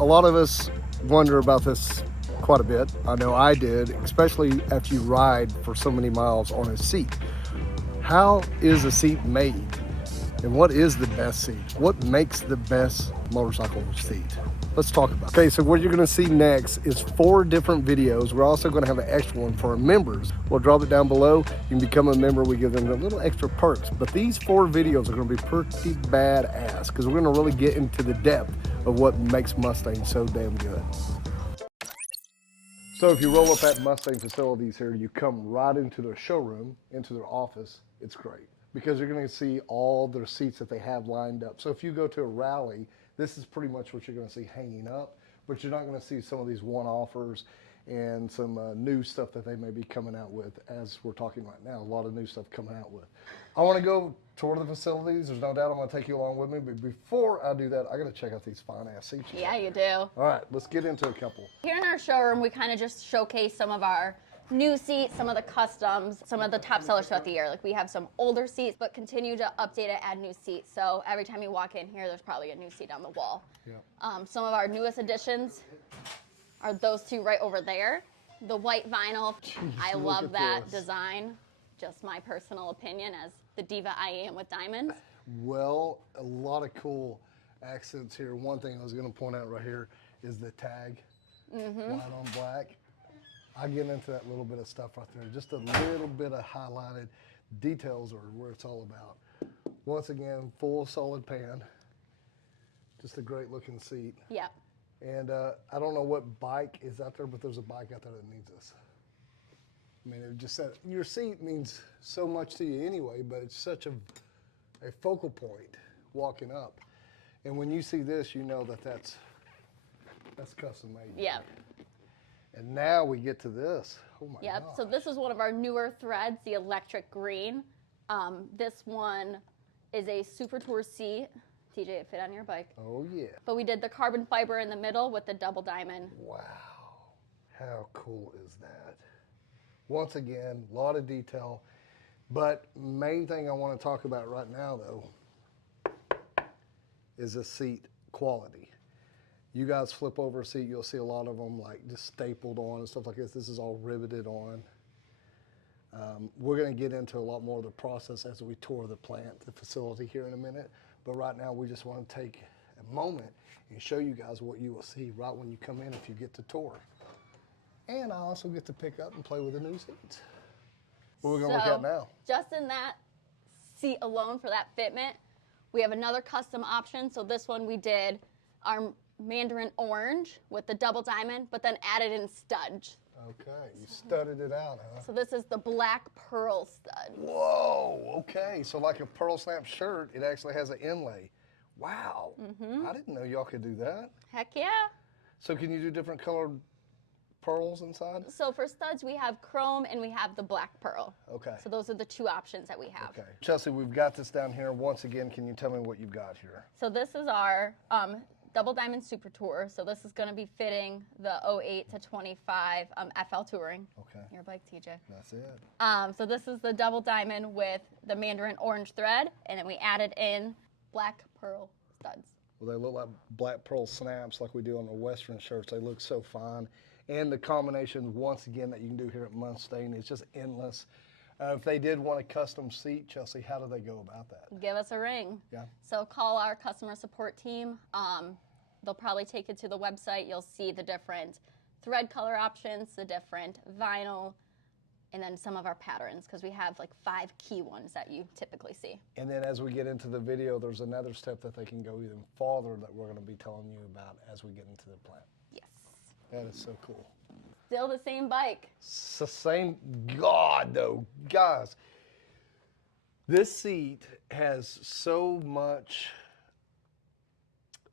a lot of us wonder about this quite a bit. I know I did, especially after you ride for so many miles on a seat. How is a seat made? And what is the best seat? What makes the best motorcycle seat? Let's talk about it. Okay, so what you're gonna see next is 4 different videos. We're also gonna have an extra one for our members. We'll drop it down below. You can become a member. We give them a little extra perks. But these 4 videos are gonna be pretty badass because we're gonna really get into the depth of what makes Mustang so damn good. So if you roll up at Mustang facilities here, you come right into their showroom, into their office. It's great because you're going to see all their seats that they have lined up. So if you go to a rally, this is pretty much what you're going to see hanging up, but you're not going to see some of these one-offers and some new stuff that they may be coming out with as we're talking right now. A lot of new stuff coming out with. I want to go tour the facilities. There's no doubt I'm going to take you along with me, but before I do that, I got to check out these fine-ass seats. Yeah, you do. All right, let's get into a couple. Here in our showroom, we kind of just showcase some of our new seats, some of the customs, some of the top sellers throughout the year. Like we have some older seats, but continue to update and add new seats. So every time you walk in here, there's probably a new seat on the wall. Yeah. Some of our newest additions are those 2 right over there. The white vinyl, I love that design. Just my personal opinion as the diva I am with diamonds. Well, a lot of cool accents here. One thing I was going to point out right here is the tag, white on black. I get into that little bit of stuff right there. Just a little bit of highlighted details are where it's all about. Once again, full solid pan. Just a great looking seat. Yeah. And I don't know what bike is out there, but there's a bike out there that needs this. I mean, it just said, your seat means so much to you anyway, but it's such a focal point walking up. And when you see this, you know that that's custom made. Yeah. And now we get to this. Oh my Yep. gosh. So this is one of our newer threads, the electric green. This one is a Super Tour seat. TJ, it fit on your bike. Oh yeah. But we did the carbon fiber in the middle with the double diamond. Wow. How cool is that? Once again, a lot of detail. But main thing I want to talk about right now though is the seat quality. You guys flip over a seat, you'll see a lot of them like just stapled on and stuff like this. This is all riveted on. We're going to get into a lot more of the process as we tour the plant, the facility here in a minute. But right now we just want to take a moment and show you guys what you will see right when you come in if you get to tour. And I also get to pick up and play with the new seats. What are we going to look at now? Just in that seat alone for that fitment, we have another custom option. So this one we did our mandarin orange with the double diamond, but then added in studs. Okay, you studded it out, huh? So this is the black pearl stud. Whoa, okay. So like a pearl snap shirt, it actually has an inlay. Wow, I didn't know y'all could do that. Heck yeah. So can you do different colored pearls inside? So for studs, we have chrome and we have the black pearl. Okay. So those are the 2 options that we have. Okay. Chelsea, we've got this down here. Once again, can you tell me what you've got here? So this is our double diamond Super Tour. So this is going to be fitting the 08 to 25 FL Touring. Okay. Your bike, TJ. That's it. So this is the double diamond with the mandarin orange thread, and then we added in black pearl studs. Well, they look like black pearl snaps like we do on the Western shirts. They look so fine. And the combinations, once again, that you can do here at Mustang is just endless. If they did want a custom seat, Chelsea, how do they go about that? Give us a ring. Yeah. So call our customer support team. They'll probably take you to the website. You'll see the different thread color options, the different vinyl, and then some of our patterns, because we have like 5 key ones that you typically see. And then as we get into the video, there's another step that they can go even farther that we're going to be telling you about as we get into the plant. Yes. That is so cool. Still the same bike. It's the same, God though, guys, this seat has so much,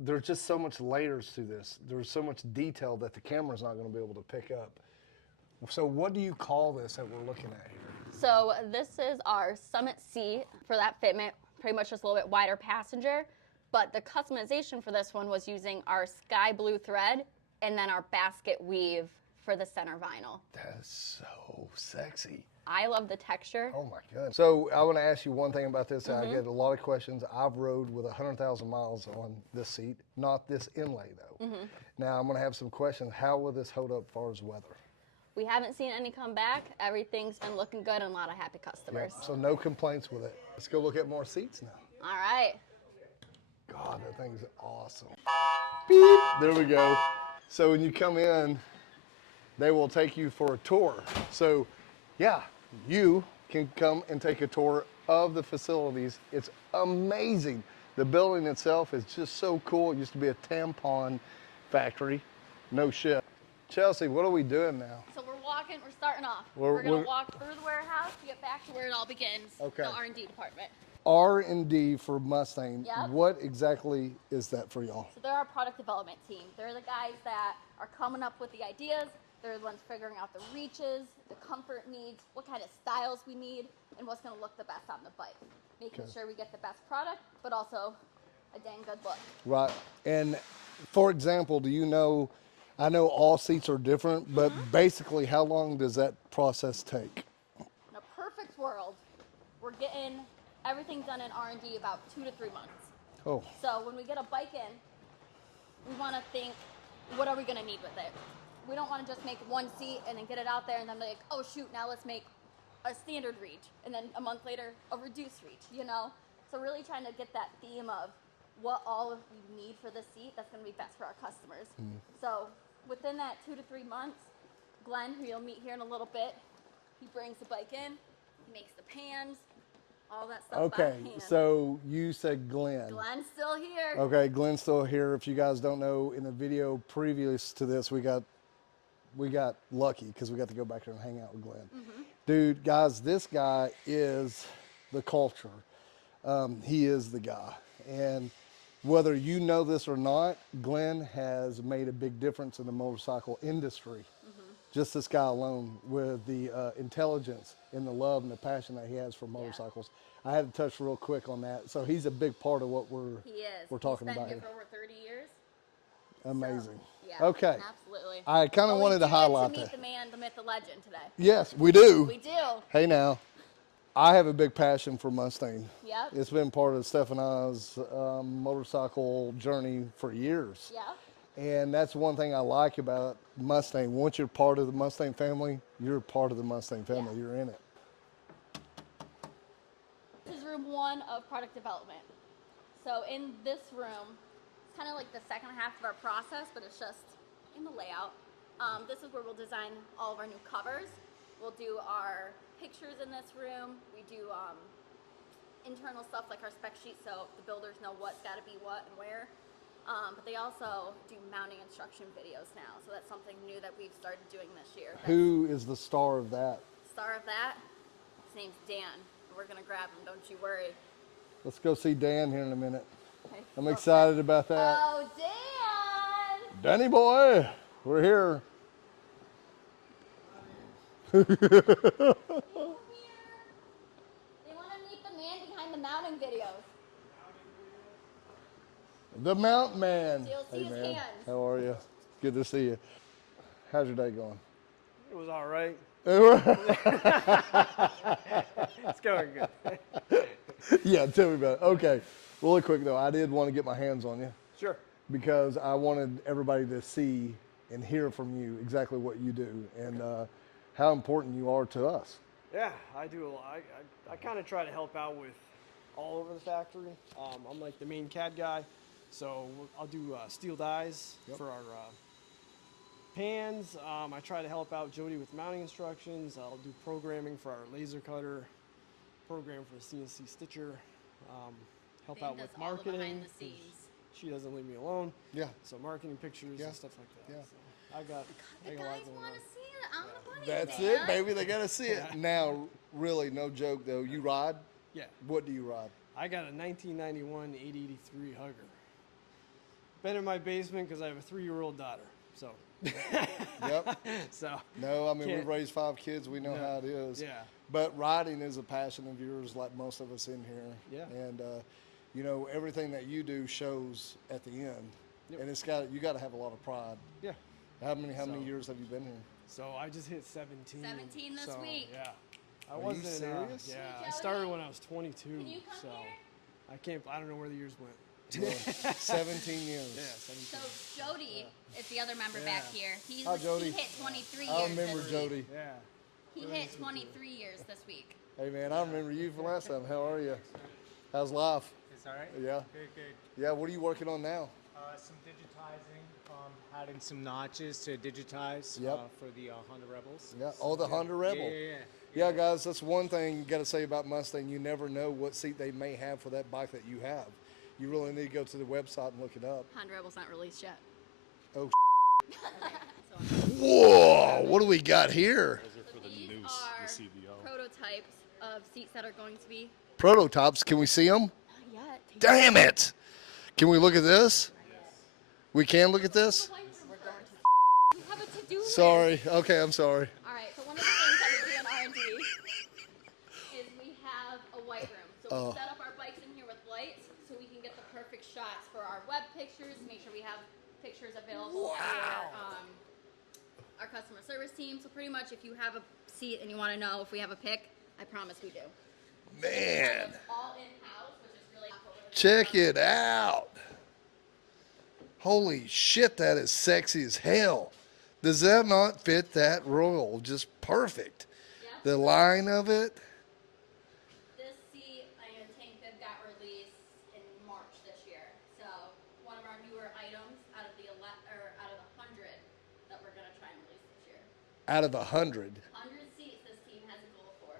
there's just so much layers to this. There's so much detail that the camera's not going to be able to pick up. So what do you call this that we're looking at here? So this is our Summit seat for that fitment, pretty much just a little bit wider passenger, but the customization for this one was using our sky blue thread and then our basket weave for the center vinyl. That is so sexy. I love the texture. Oh my goodness. So I want to ask you one thing about this. I get a lot of questions. I've rode with 100,000 miles on this seat, not this inlay though. Now I'm going to have some questions. How will this hold up as far as weather? We haven't seen any come back. Everything's been looking good and a lot of happy customers. So no complaints with it. Let's go look at more seats now. All right. God, that thing's awesome. Beep. There we go. So when you come in, they will take you for a tour. So yeah, you can come and take a tour of the facilities. It's amazing. The building itself is just so cool. It used to be a tampon factory. No shit. Chelsea, what are we doing now? So we're starting off. We're We're going to walk through the warehouse to get back to where it all begins, Okay. the R&D department. R&D for Mustang. Yep. What exactly is that for y'all? So they're our product development team. They're the guys that are coming up with the ideas. They're the ones figuring out the reaches, the comfort needs, what kind of styles we need, and what's going to look the best on the bike. Making Okay. sure we get the best product, but also a dang good look. Right. And for example, do you know, I know all seats are different, but basically how long does that process take? In a perfect world, we're getting everything done in R&D about 2 to 3 months. Oh, So when we get a bike in, we want to think, what are we going to need with it? We don't want to just make one seat and then get it out there and then be like, oh shoot, now let's make a standard reach. And then a month later, a reduced reach, you know? So really trying to get that theme of what all of we need for the seat that's going to be best for our customers. So within that 2 to 3 months, Glenn, who you'll meet here in a little bit, he brings the bike in, he makes the pans, all that stuff by okay. hand. So you said Glenn. Glenn's still here. Okay, Glenn's still here. If you guys don't know, in the video previous to this, we got lucky because we got to go back there and hang out with Glenn. Dude, guys, this guy is the culture. He is the guy. And whether you know this or not, Glenn has made a big difference in the motorcycle industry. Just this guy alone, with the intelligence and the love and the passion that he has for motorcycles. I had to touch real quick on that. So he's a big part of what we're talking about He's been here. here for over 30 years. Amazing. Yeah, Okay. absolutely. I kind of Well, wanted to highlight we do get that. to meet the man, the myth, the legend today. Yes, we do. We do. Hey now, I have a big passion for Mustang. Yep. It's been part of Steph and I's motorcycle journey for years. Yeah. And that's one thing I like about Mustang. Once you're part of the Mustang family, you're part of the Mustang family. Yeah. You're in it. This is room 1 of product development. So in this room, it's kind of like the second half of our process, but it's just in the layout. This is where we'll design all of our new covers. We'll do our pictures in this room. We do internal stuff like our spec sheet, so the builders know what's got to be what and where. But they also do mounting instruction videos now, so that's something new that we've started doing this year. Who is the star of that? Star of that, his name's Dan. We're gonna grab him, don't you worry. Let's go see Dan here in a minute. Okay. I'm excited about that. Oh, Dan! Danny boy, we're here. Come here. They want to meet the man behind the mounting videos. The Mountain Man. You'll see his man. hands. How are you? Good to see you. How's your day going? It was all right. It's going good. Yeah, tell me about it. Okay, really quick though, I did want to get my hands on you Sure. because I wanted everybody to see and hear from you exactly what you do and how important you are to us. Yeah, I do a lot. I kind of try to help out with all over the factory. I'm like the main CAD guy, so I'll do steel dies for our pans. I try to help out Jody with mounting instructions. I'll do programming for our laser cutter, program for the CNC stitcher, help Dan out does with all the marketing. behind the 'cause scenes. She doesn't leave me alone. Yeah. So marketing pictures Yeah. and stuff like that. Yeah. So I got The a lot guys going want on. to see it on the bunny. That's Dan. it, baby. They gotta see it. Now, really, no joke though. You ride? Yeah. What do you ride? I got a 1991 883 Hugger. Been in my basement because I have a 3-year-old daughter. So, Yep. so No, I mean we've Can't- raised 5 kids. We know No. how it is. Yeah. But riding is a passion of yours, like most of us in here. Yeah. And you know everything that you do shows at the end, Yep. and you got to have a lot of pride. yeah. How many So- years have you been here? So I just hit 17. 17 this so, week. Yeah. I you wasn't. serious? Yeah, I started when I was 22. Can you come So here? I don't know where the years went. Well, 17 years. Yeah, So 17. Jody is the other member back Yeah. here. Hi, Jody. He hit 23 years. I remember this Jody. Week. Yeah. He hit 23 years this week. Hey man, I remember you from last time. How are you? How's life? It's all right? Yeah. Good. Yeah, what are you working on now? Some digitizing, adding some notches to digitize Yep. for the Honda Rebels. Yeah. Oh, the Honda Rebel. Yeah. Yeah, guys, that's one thing you got to say about Mustang. You never know what seat they may have for that bike that you have. You really need to go to the website and look it up. Honda Rebel's not released yet. Oh. So Whoa! What do we got here? Those are for the these new are the CBO. prototypes of seats that are going to be. Prototypes. Can we see them? Not yet. Damn it! Can we look at this? We can look at this? You have a to-do list. Sorry. Okay, I'm sorry. All right. So one of the things that we do in R&D is we have a white room. So we set up our bikes in here with lights so we can get the perfect shots for our web pictures. Make sure we have pictures available for our customer service team. So pretty much, if you have a seat and you want to know if we have a pick, I promise we do. Man, It's all in-house, which is really cool. check it out. Holy shit, that is sexy as hell. Does that not fit that roll just perfect? Yep. The line of it. This seat and tank bib got released in March this year. So one of our newer items out of the 100 that we're gonna try and release this year. Out of 100. 100 seats this team has a goal for.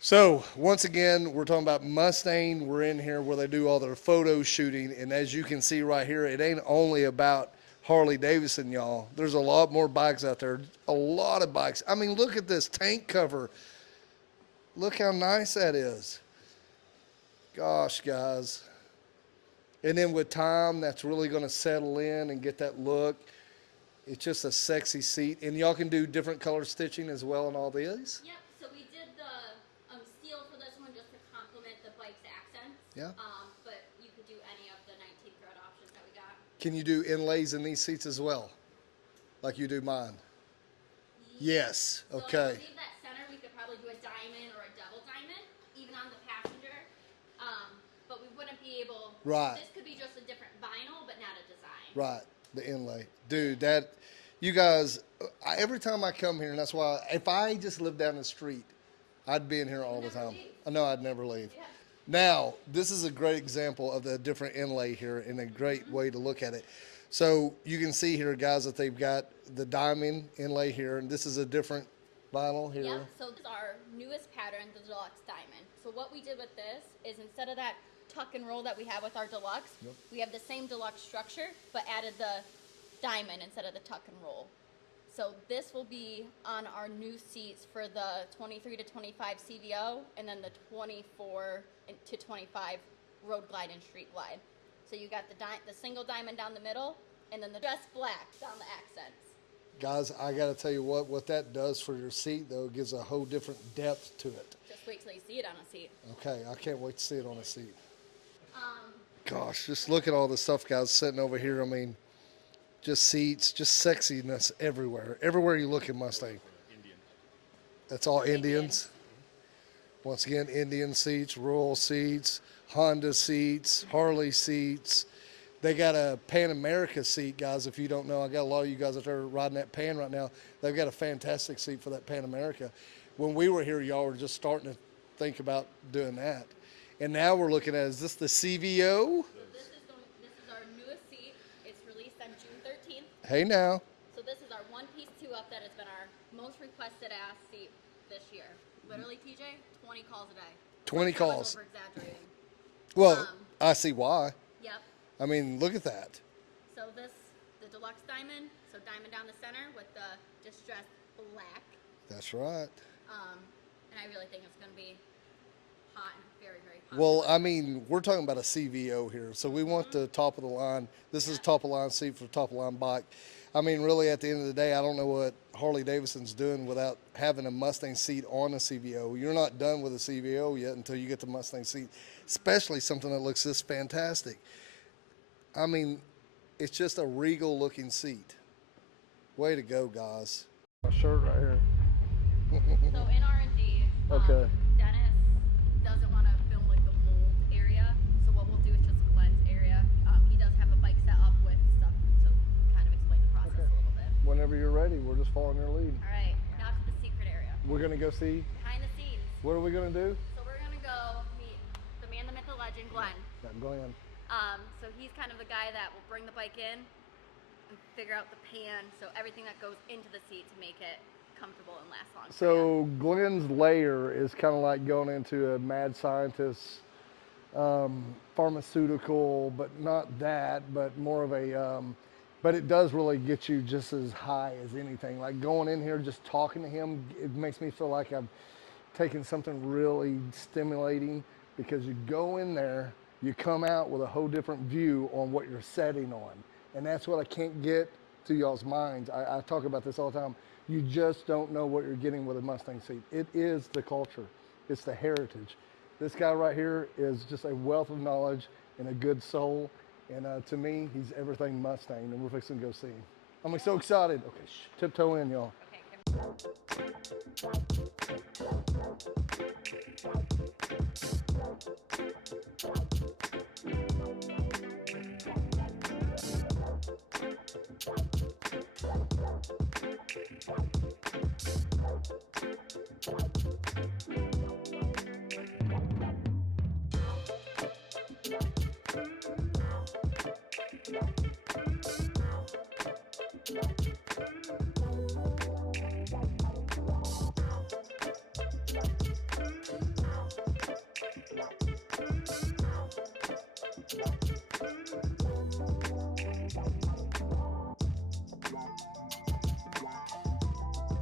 So once again, we're talking about Mustang. We're in here where they do all their photo shooting, and as you can see right here, it ain't only about Harley Davidson, y'all. There's a lot more bikes out there. A lot of bikes. I mean, look at this tank cover. Look how nice that is. Gosh, guys. And then with time, that's really going to settle in and get that look. It's just a sexy seat. And y'all can do different color stitching as well on all these. Yep. So we did the steel for this one just to complement the bike's accents. Yeah. But you could do any of the 19 thread options that we got. Can you do inlays in these seats as well? Like you do mine? Yes. So I Okay. believe that center we could probably do a diamond or a double diamond, even on the passenger. But we wouldn't be able. Right. This could be just a different vinyl, but not a design. Right. The inlay. Dude, that, you guys, every time I come here, and that's why, if I just lived down the street, I'd be in here all the never time. leave. I know I'd never leave. Yeah. Now, this is a great example of the different inlay here and a great way to look at it. So you can see here, guys, that they've got the diamond inlay here, and this is a different vinyl here. Yep. So this is our newest pattern, the deluxe diamond. So what we did with this is instead of that tuck and roll that we have with our deluxe, we have the same deluxe structure, but added the diamond instead of the tuck and roll. So this will be on our new seats for the 23 to 25 CVO, and then the 24 to 25 road glide and street glide. So you got the single diamond down the middle, and then the just black down the accents. Guys, I got to tell you what that does for your seat, though, it gives a whole different depth to it. Just wait till you see it on a seat. Okay, I can't wait to see it on a seat. Gosh, just look at all the stuff, guys, sitting over here. I mean, just seats, just sexiness everywhere. Everywhere you look in Mustang. That's all Indians. Once again, Indian seats, rural seats, Honda seats, Harley seats. They got a Pan America seat, guys. If you don't know, I got a lot of you guys that are riding that Pan right now. They've got a fantastic seat for that Pan America. When we were here, y'all were just starting to think about doing that. And now we're looking at, is this the CVO? So this is our newest seat. It's released on June 13th. Hey now. So this is our one-piece two-up that has been our most requested ass seat this year. Literally, TJ, 20 calls a day. 20 I was calls. over-exaggerating. Well, I see why. Yep. I mean, look at that. So the deluxe diamond, so diamond down the center with the distressed black. That's right. And I really think it's going to be hot and very, very hot. Well, I mean, we're talking about a CVO here, so we want the top of the line. This is a top of the line seat for a top of the line bike. I mean, really, at the end of the day, I don't know what Harley Davidson's doing without having a Mustang seat on a CVO. You're not done with a CVO yet until you get the Mustang seat, especially something that looks this fantastic. I mean, it's just a regal looking seat. Way to go, guys. My shirt right here. Okay. Dennis doesn't want to film like the mold area, so what we'll do is just Glenn's area. He does have a bike set up with stuff to kind of explain the process a little bit. Whenever you're ready, we're just following your lead. All right, now to the secret area. We're gonna go see. Behind the scenes. What are we gonna do? So we're gonna go meet the man, the myth, the legend, Glenn. Yeah, Glenn. So he's kind of the guy that will bring the bike in and figure out the pan, so everything that goes into the seat to make it comfortable and last long. So Glenn's layer is kind of like going into a mad scientist, pharmaceutical, but not that, but more of a, but it does really get you just as high as anything. Like going in here, just talking to him, it makes me feel like I've taken something really stimulating, because you go in there, you come out with a whole different view on what you're setting on. And that's what I can't get to y'all's minds. I talk about this all the time. You just don't know what you're getting with a Mustang seat. It is the culture. It's the heritage. This guy right here is just a wealth of knowledge and a good soul. And to me, he's everything Mustang, and we're fixing to go see him. I'm so excited. Okay, tiptoe in, y'all. Okay.